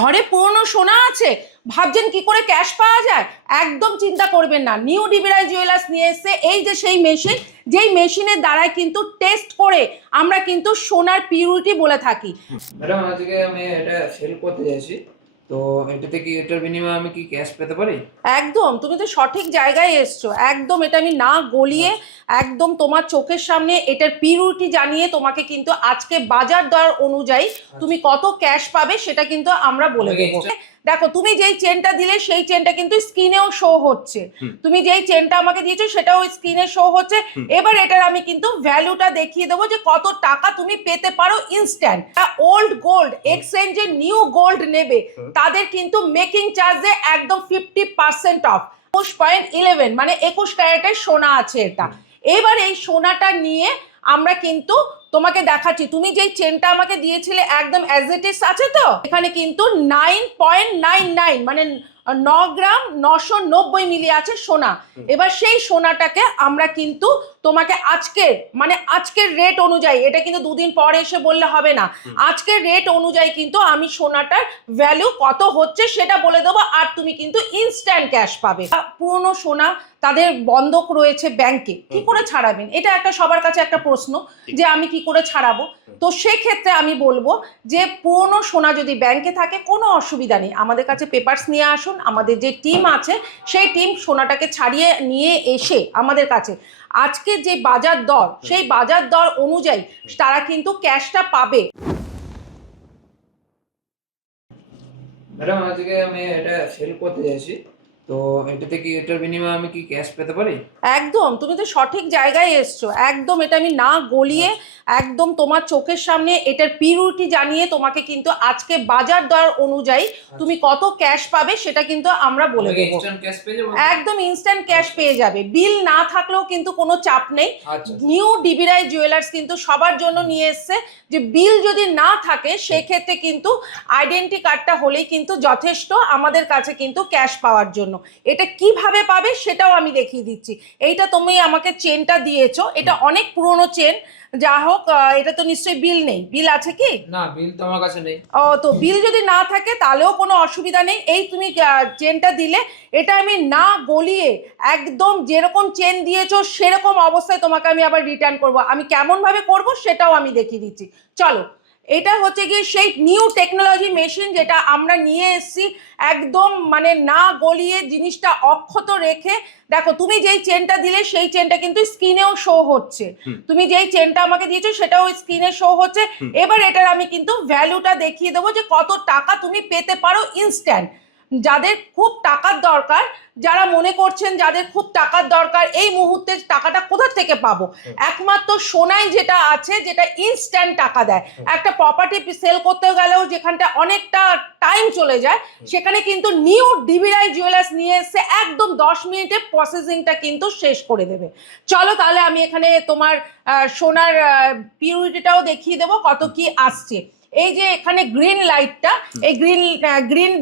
ঘরে পুরনো সোনা আছে, ভাবছেন কি করে ক্যাশ পাওয়া যায়? একদম চিন্তা করবেন না। নিউ ডিবিরাই জুয়েলার্স নিয়ে এসছে এই যে সেই মেশিন, যেই মেশিনের দ্বারাই কিন্তু টেস্ট করে আমরা কিন্তু সোনার পিউরিটি বলে থাকি। ম্যাডাম আজকে আমি এটা সেল করতে চাইছি, তো এটাতে কি এটার বিনিময়ে আমি কি ক্যাশ পেতে পারি? একদম, তুমি তো সঠিক জায়গায় এসছো। একদম এটা আমি না গলিয়ে একদম তোমার চোখের সামনে এটার পিউরিটি জানিয়ে তোমাকে কিন্তু আজকে বাজার দর অনুযায়ী তুমি কত ক্যাশ পাবে সেটা কিন্তু আমরা বলে দেবো। দেখো, তুমি যেই চেনটা দিলে সেই চেনটা কিন্তু স্ক্রিনেও শো হচ্ছে, তুমি যেই চেনটা আমাকে দিয়েছো সেটাও স্ক্রিনে শো হচ্ছে। এবার এটার আমি কিন্তু ভ্যালুটা দেখিয়ে দেবো যে কত টাকা তুমি পেতে পারো ইনস্ট্যান্ট। ওল্ড গোল্ড এক্সচেঞ্জে নিউ গোল্ড নেবে তাদের কিন্তু মেকিং চার্জে একদম 50% অফ। 21.11 মানে 21 ক্যারেটের সোনা আছে এটা। এবার এই সোনাটা নিয়ে আমরা কিন্তু তোমাকে দেখাচ্ছি। তুমি যেই চেনটা আমাকে দিয়েছিলে একদম অ্যাজ ইট ইজ আছে তো, এখানে কিন্তু 9.99 মানে 9 গ্রাম 990 মিলি আছে সোনা। এবার সেই সোনাটাকে আমরা কিন্তু তোমাকে আজকের মানে আজকের রেট অনুযায়ী, এটা কিন্তু দুদিন পরে এসে বললে হবে না, আজকের রেট অনুযায়ী কিন্তু আমি সোনাটার ভ্যালু কত হচ্ছে সেটা বলে দেবো, আর তুমি কিন্তু ইনস্ট্যান্ট ক্যাশ পাবে। পুরনো সোনা তাদের বন্ধক রয়েছে ব্যাংকে, কি করে ছাড়াবেন? এটা একটা সবার কাছে একটা প্রশ্ন যে আমি কি করে ছাড়াবো। তো সেক্ষেত্রে আমি বলবো যে পুরনো সোনা যদি ব্যাংকে থাকে কোনো অসুবিধা নেই, আমাদের কাছে পেপারস নিয়ে আসুন। আমাদের যে টিম আছে সেই টিম সোনাটাকে ছাড়িয়ে নিয়ে এসে আমাদের কাছে আজকে যে বাজার দর সেই বাজার দর অনুযায়ী তারা কিন্তু ক্যাশটা পাবে। ম্যাডাম আজকে আমি এটা সেল করতে চাইছি, তো এটাতে কি এটার বিনিময়ে আমি কি ক্যাশ পেতে পারি? একদম, তুমি তো সঠিক জায়গায় এসছো। একদম এটা আমি না গলিয়ে একদম তোমার চোখের সামনে এটার পিউরিটি জানিয়ে তোমাকে কিন্তু আজকে বাজার দর অনুযায়ী তুমি কত ক্যাশ পাবে সেটা কিন্তু আমরা বলে দেবো। ইনস্ট্যান্ট ক্যাশ পেয়ে যাবো? একদম ইনস্ট্যান্ট ক্যাশ পেয়ে যাবে, বিল না থাকলেও কিন্তু কোনো চাপ নেই। আচ্ছা। নিউ ডিবিরাই জুয়েলার্স কিন্তু সবার জন্য নিয়ে এসছে যে বিল যদি না থাকে সেক্ষেত্রে কিন্তু আইডেন্টি কার্ডটা হলেই কিন্তু যথেষ্ট আমাদের কাছে কিন্তু ক্যাশ পাওয়ার জন্য। এটা কিভাবে পাবে সেটাও আমি দেখিয়ে দিচ্ছি। এইটা তুমি আমাকে চেনটা দিয়েছো, এটা অনেক পুরনো চেন। যা হোক, এটা তো নিশ্চয়ই বিল নেই, বিল আছে কি? না, বিল তো আমার কাছে নেই। ও, তো বিল যদি না থাকে তাহলেও কোনো অসুবিধা নেই। এই তুমি চেনটা দিলে এটা আমি না গলিয়ে একদম যেরকম চেন দিয়েছো সেরকম অবস্থায় তোমাকে আমি আবার রিটার্ন করব। আমি কেমন ভাবে করব সেটাও আমি দেখিয়ে দিচ্ছি। চলো, এটা হচ্ছে গিয়ে সেই নিউ টেকনোলজি মেশিন যেটা আমরা নিয়ে এসেছি, একদম মানে না গলিয়ে জিনিসটা অক্ষত রেখে। দেখো, তুমি যেই চেনটা দিলে সেই চেনটা কিন্তু স্ক্রিনেও শো হচ্ছে, তুমি যেই চেনটা আমাকে দিয়েছো সেটাও স্ক্রিনে শো হচ্ছে। এবার এটার আমি কিন্তু ভ্যালুটা দেখিয়ে দেবো যে কত টাকা তুমি পেতে পারো ইনস্ট্যান্ট। যাদের খুব টাকার দরকার, যারা মনে করছেন যাদের খুব টাকার দরকার এই মুহূর্তে টাকাটা কোথা থেকে পাবো, একমাত্র সোনাই যেটা আছে যেটা ইনস্ট্যান্ট টাকা দেয়। একটা প্রপার্টি সেল করতে গেলেও যেখানটা অনেকটা টাইম চলে যায়, সেখানে কিন্তু নিউ ডিবিরাই জুয়েলার্স নিয়ে এসে একদম 10 মিনিটে প্রসেসিংটা কিন্তু শেষ করে দেবে। চলো তাহলে আমি এখানে তোমার সোনার পিউরিটিটাও দেখিয়ে দেবো কত কি আসছে। এই যে এখানে গ্রিন লাইটটা, এই গ্রিন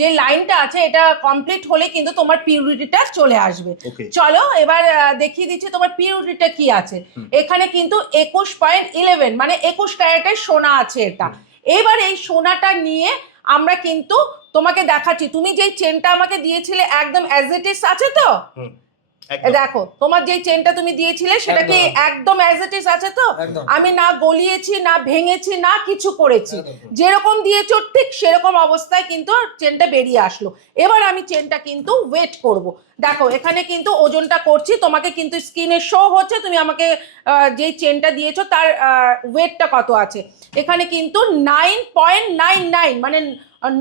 যে লাইনটা আছে এটা কমপ্লিট হলে কিন্তু তোমার পিউরিটিটা চলে আসবে। চলো এবার দেখিয়ে দিচ্ছি তোমার পিউরিটিটা কি আছে। এখানে কিন্তু 21.11 মানে 21 ক্যারেটের সোনা আছে এটা। এবার এই সোনাটা নিয়ে আমরা কিন্তু তোমাকে দেখাচ্ছি। তুমি যেই চেনটা আমাকে দিয়েছিলে একদম অ্যাজ ইট ইজ আছে তো, দেখো তোমার যে চেনটা তুমি দিয়েছিলে সেটা কি একদম অ্যাজ ইট ইজ আছে তো? আমি না গলিয়েছি না ভেঙেছি না কিছু করেছি, যেরকম দিয়েছো ঠিক সেরকম অবস্থায় কিন্তু চেনটা বেরিয়ে আসলো। এবার আমি চেনটা কিন্তু ওয়েট করব। দেখো এখানে কিন্তু ওজনটা করছি, তোমাকে কিন্তু স্ক্রিনে শো হচ্ছে তুমি আমাকে যেই চেনটা দিয়েছো তার ওয়েটটা কত আছে। এখানে কিন্তু 9.99 মানে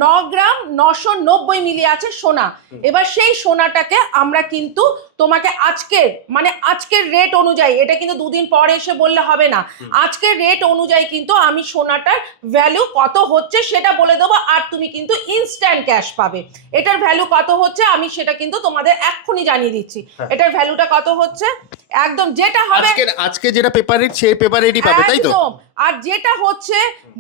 9 গ্রাম 990 মিলি আছে সোনা। এবার সেই সোনাটাকে আমরা কিন্তু তোমাকে আজকের মানে আজকের রেট অনুযায়ী, এটা কিন্তু দুদিন পরে এসে বললে হবে না, আজকের রেট অনুযায়ী কিন্তু আমি সোনাটার ভ্যালু কত হচ্ছে সেটা বলে দেবো, আর তুমি কিন্তু ইনস্ট্যান্ট ক্যাশ পাবে। এটার ভ্যালু কত হচ্ছে আমি সেটা কিন্তু তোমাদের এক্ষুনি জানিয়ে দিচ্ছি। এটার ভ্যালুটা কত হচ্ছে একদম যেটা হবে আজকে যেটা পেপার রেট সেই পেপার রেটই পাবে, তাই তো? আর যেটা হচ্ছে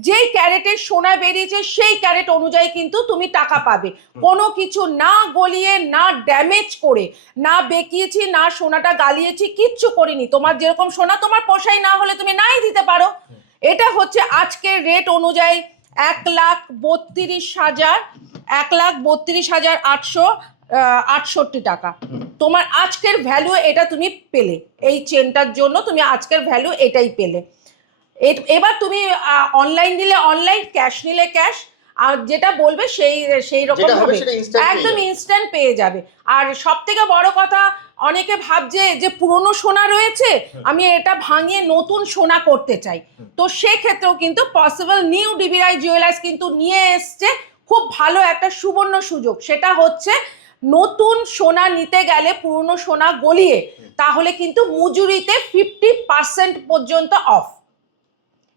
যেই ক্যারেটের সোনা বেরিয়েছে সেই ক্যারেট অনুযায়ী কিন্তু তুমি টাকা পাবে। কোনো কিছু না গলিয়ে না ড্যামেজ করে, না বেঁকিয়েছি না সোনাটা গালিয়েছি, কিচ্ছু করিনি। তোমার যেরকম সোনা তোমার পোষাই না হলে তুমি নাই দিতে পারো। এটা হচ্ছে আজকের রেট অনুযায়ী 1,32,868 টাকা। তোমার আজকের ভ্যালু এটা তুমি পেলে, এই চেনটার জন্য তুমি আজকের ভ্যালু এটাই পেলে। এবার তুমি অনলাইন নিলে অনলাইন, ক্যাশ নিলে ক্যাশ, আর যেটা বলবে সেই রকম হবে, একদম ইনস্ট্যান্ট পেয়ে যাবে। আর সব থেকে বড় কথা, অনেকে ভাবছে যে পুরনো সোনা রয়েছে, আমি এটা ভাঙিয়ে নতুন সোনা করতে চাই, তো সেক্ষেত্রেও কিন্তু পসিবল। নিউ ডিবি রায় জুয়েলার্স কিন্তু নিয়ে এসছে খুব ভালো একটা সুবর্ণ সুযোগ, সেটা হচ্ছে নতুন সোনা নিতে গেলে পুরনো সোনা গলিয়ে, তাহলে কিন্তু মজুরিতে 50% পর্যন্ত অফ।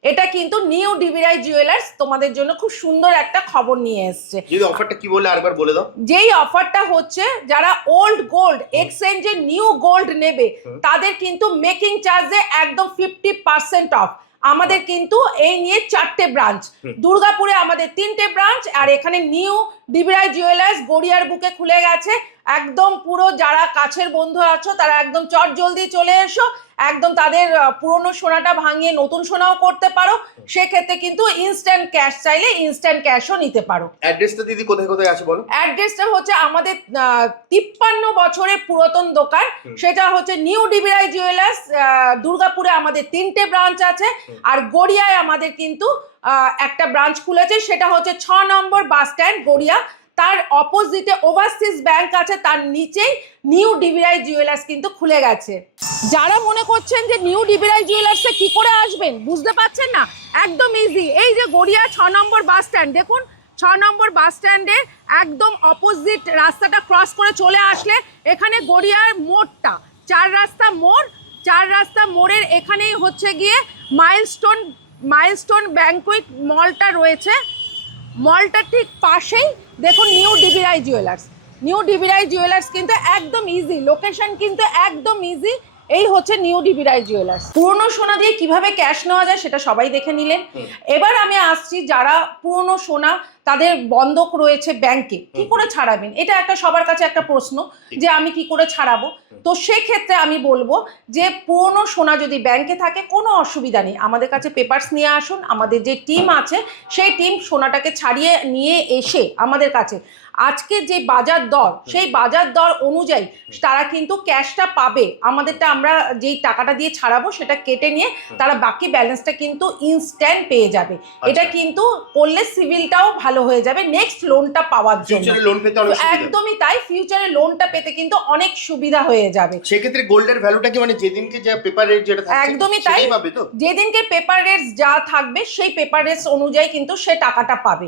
এটা কিন্তু নিউ ডিবি রায় জুয়েলার্স তোমাদের জন্য খুব সুন্দর একটা খবর নিয়ে এসছে। যদি অফারটা কি বলে আরেকবার বলে দাও। যেই অফারটা হচ্ছে, যারা ওল্ড গোল্ড এক্সচেঞ্জে নিউ গোল্ড নেবে তাদের কিন্তু মেকিং চার্জে একদম 50% অফ। আমাদের কিন্তু এই নিয়ে 4টে ব্রাঞ্চ, দুর্গাপুরে আমাদের 3টে ব্রাঞ্চ, আর এখানে নিউ ডিবি রায় জুয়েলার্স গড়িয়ার বুকে খুলে গেছে। একদম পুরো যারা কাছের বন্ধু আছো তারা একদম চট জলদি চলে এসো, একদম তাদের পুরনো সোনাটা ভাঙিয়ে নতুন সোনাও করতে পারো। সেক্ষেত্রে কিন্তু ইনস্ট্যান্ট ক্যাশ চাইলে ইনস্ট্যান্ট ক্যাশও নিতে পারো। অ্যাড্রেসটা দিদি কোথায় কোথায় আছে বলো। অ্যাড্রেসটা হচ্ছে আমাদের 53 বছরের পুরাতন দোকান, সেটা হচ্ছে নিউ ডিবি রায় জুয়েলার্স। দুর্গাপুরে আমাদের 3টে ব্রাঞ্চ আছে, আর গড়িয়ায় আমাদের কিন্তু একটা ব্রাঞ্চ খুলেছে, সেটা হচ্ছে 6 নম্বর বাস স্ট্যান্ড গড়িয়া। তার অপোজিটে ওভারসিজ ব্যাংক আছে, তার নিচেই নিউ ডিবি রায় জুয়েলার্স কিন্তু খুলে গেছে। যারা মনে করছেন যে নিউ ডিবি রায় জুয়েলার্সে কি করে আসবেন, বুঝতে পারছেন না, একদম ইজি। এই যে গড়িয়া 6 নম্বর বাস স্ট্যান্ড, দেখুন 6 নম্বর বাস স্ট্যান্ডের একদম অপোজিট রাস্তাটা ক্রস করে চলে আসলে এখানে গড়িয়ার মোড়টা, 4 রাস্তা মোড়ের এখানেই হচ্ছে গিয়ে মাইলস্টোন ব্যাংকুয়েট মলটা রয়েছে। মলটার ঠিক পাশেই দেখুন নিউ ডিবি রায় জুয়েলার্স। নিউ ডিবি রায় জুয়েলার্স কিন্তু একদম ইজি, লোকেশন কিন্তু একদম ইজি। এই হচ্ছে নিউ ডিবি রায় জুয়েলার্স। পুরনো সোনা দিয়ে কিভাবে ক্যাশ নেওয়া যায় সেটা সবাই দেখে নিলেন। এবার আমি আসছি, যারা পুরনো সোনা তাদের বন্ধক রয়েছে ব্যাংকে, কি করে ছাড়াবেন, এটা একটা সবার কাছে একটা প্রশ্ন যে আমি কি করে ছাড়াবো। তো সেক্ষেত্রে আমি বলবো যে পুরনো সোনা যদি ব্যাংকে থাকে কোনো অসুবিধা নেই, আমাদের কাছে পেপারস নিয়ে আসুন। আমাদের যে টিম আছে সেই টিম সোনাটাকে ছাড়িয়ে নিয়ে এসে আমাদের কাছে আজকে যে বাজার দর, সেই বাজার দর অনুযায়ী তারা কিন্তু ক্যাশটা পাবে। আমাদেরটা আমরা যেই টাকাটা দিয়ে ছাড়াবো সেটা কেটে নিয়ে তারা বাকি ব্যালেন্সটা কিন্তু ইনস্ট্যান্ট পেয়ে যাবে। এটা কিন্তু করলে সিভিলটাও ভালো হয়ে যাবে নেক্সট লোনটা পাওয়ার জন্য। একদমই তাই, ফিউচারে লোনটা পেতে কিন্তু অনেক সুবিধা হয়ে যাবে। সেক্ষেত্রে গোল্ডের ভ্যালুটা কি মানে যেদিনকে যে পেপার রেট যেটা থাকছে একদমই তাই, যেদিনকে পেপার রেটস যা থাকবে সেই পেপার রেটস অনুযায়ী কিন্তু সে টাকাটা পাবে।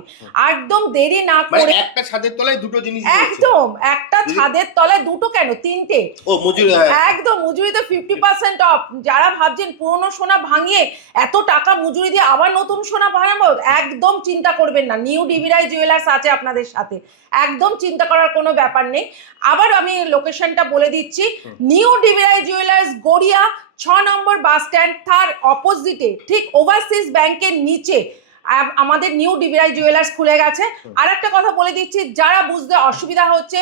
একদম দেরি না করে, একটা ছাদের তলায় দুটো জিনিস, একদম একটা ছাদের তলায় দুটো কেন 3টে, ও মজুরি, একদম মজুরিতে 50% অফ। যারা ভাবছেন পুরনো সোনা ভাঙিয়ে এত টাকা মজুরি দিয়ে আবার নতুন সোনা বানাবো, একদম চিন্তা করবেন না, নিউ ডিবি রায় জুয়েলার্স আছে আপনাদের সাথে, একদম চিন্তা করার কোনো ব্যাপার নেই। আবার আমি লোকেশনটা বলে দিচ্ছি, নিউ ডিবি রায় জুয়েলার্স গড়িয়া 6 নম্বর বাস স্ট্যান্ড, তার অপোজিটে ঠিক ওভারসিজ ব্যাংকের নিচে আমাদের নিউ ডিবি রায় জুয়েলার্স খুলে গেছে। আর একটা কথা বলে দিচ্ছি, যারা বুঝতে অসুবিধা হচ্ছে,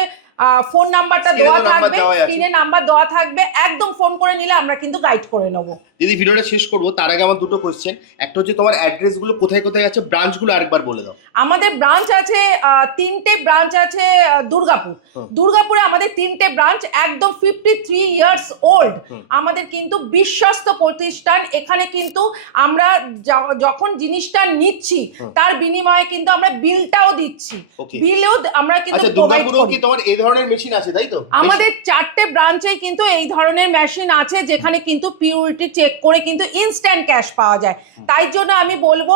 ফোন নাম্বারটা দেওয়া থাকবে, স্ক্রিনে নাম্বার দেওয়া থাকবে, একদম ফোন করে নিলে আমরা কিন্তু গাইড করে নেবো। দিদি ভিডিওটা শেষ করবো তার আগে আমার দুটো কোশ্চেন। একটা হচ্ছে তোমার অ্যাড্রেস গুলো কোথায় কোথায় আছে, ব্রাঞ্চগুলো আরেকবার বলে দাও। আমাদের ব্রাঞ্চ আছে 3টে ব্রাঞ্চ আছে দুর্গাপুরে আমাদের 3টে ব্রাঞ্চ, একদম 53 ইয়ার্স ওল্ড। আমাদের কিন্তু বিশ্বস্ত প্রতিষ্ঠান। এখানে কিন্তু আমরা যখন জিনিসটা নিচ্ছি তার বিনিময়ে কিন্তু আমরা বিলটাও দিচ্ছি, বিলও আমরা কিন্তু দুর্গাপুরেও কি তোমার এই ধরনের মেশিন আছে তাই তো? আমাদের 4টে ব্রাঞ্চে কিন্তু এই ধরনের মেশিন আছে, যেখানে কিন্তু পিউরিটি চেক করে কিন্তু ইনস্ট্যান্ট ক্যাশ পাওয়া যায়। তাই জন্য আমি বলবো,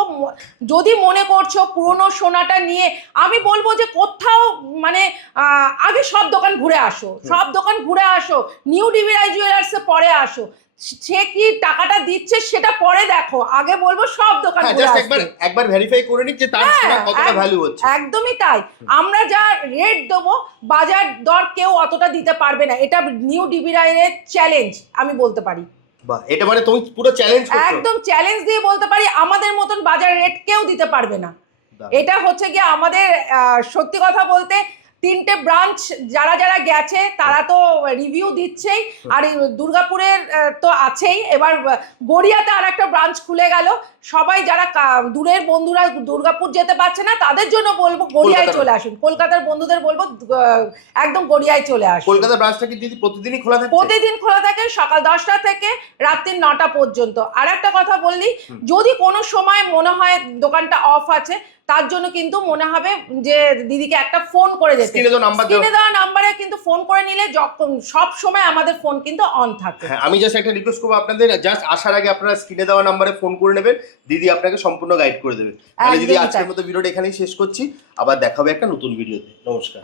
যদি মনে করছো পুরনো সোনাটা নিয়ে, আমি বলবো যে কোথাও মানে আগে সব দোকান ঘুরে আসো, নিউ ডিবি রায় জুয়েলার্সে পরে আসো। সে কি টাকাটা দিচ্ছে সেটা পরে দেখো, আগে বলবো সব দোকান একবার ভেরিফাই করে নিক যে তার কতটা ভ্যালু হচ্ছে। একদমই তাই, আমরা যা রেট দেবো বাজার দর কেউ অতটা দিতে পারবে না। এটা নিউ ডিবি রায়ের চ্যালেঞ্জ আমি বলতে পারি। এটা মানে তুমি পুরো চ্যালেঞ্জ করছো? একদম চ্যালেঞ্জ দিয়ে বলতে পারি, আমাদের মতন বাজার রেট কেউ দিতে পারবে না। এটা হচ্ছে কি আমাদের সত্যি কথা বলতে 3টে ব্রাঞ্চ যারা গেছে তারা তো রিভিউ দিচ্ছেই, আর দুর্গাপুরের তো আছেই, এবার গড়িয়াতে আর একটা ব্রাঞ্চ খুলে গেল, সবাই যারা দূরের বন্ধুরা দুর্গাপুর যেতে পারছে না তাদের জন্য বলবো গড়িয়ায় চলে আসুন, কলকাতার বন্ধুদের বলবো একদম গড়িয়ায় চলে আসুন। কলকাতার ব্রাঞ্চটা কি দিদি প্রতিদিনই খোলা থাকে? প্রতিদিন খোলা থাকে সকাল 10টা থেকে রাত্রি 9টা পর্যন্ত। আর একটা কথা বললি, যদি কোনো সময় মনে হয় দোকানটা অফ আছে, তার জন্য কিন্তু মনে হবে যে দিদিকে একটা ফোন করে যেতে। স্ক্রিনে দেওয়া নাম্বারে কিন্তু ফোন করে নিলে সব সময় আমাদের ফোন কিন্তু অন থাকে। হ্যাঁ, আমি জাস্ট একটা রিকোয়েস্ট করবো আপনাদের, জাস্ট আসার আগে আপনারা স্ক্রিনে দেওয়া নাম্বারে ফোন করে নেবেন, দিদি আপনাকে সম্পূর্ণ গাইড করে দেবে। তাহলে দিদি আজকের মতো ভিডিওটা এখানেই শেষ করছি, আবার দেখা হবে একটা নতুন ভিডিওতে। নমস্কার।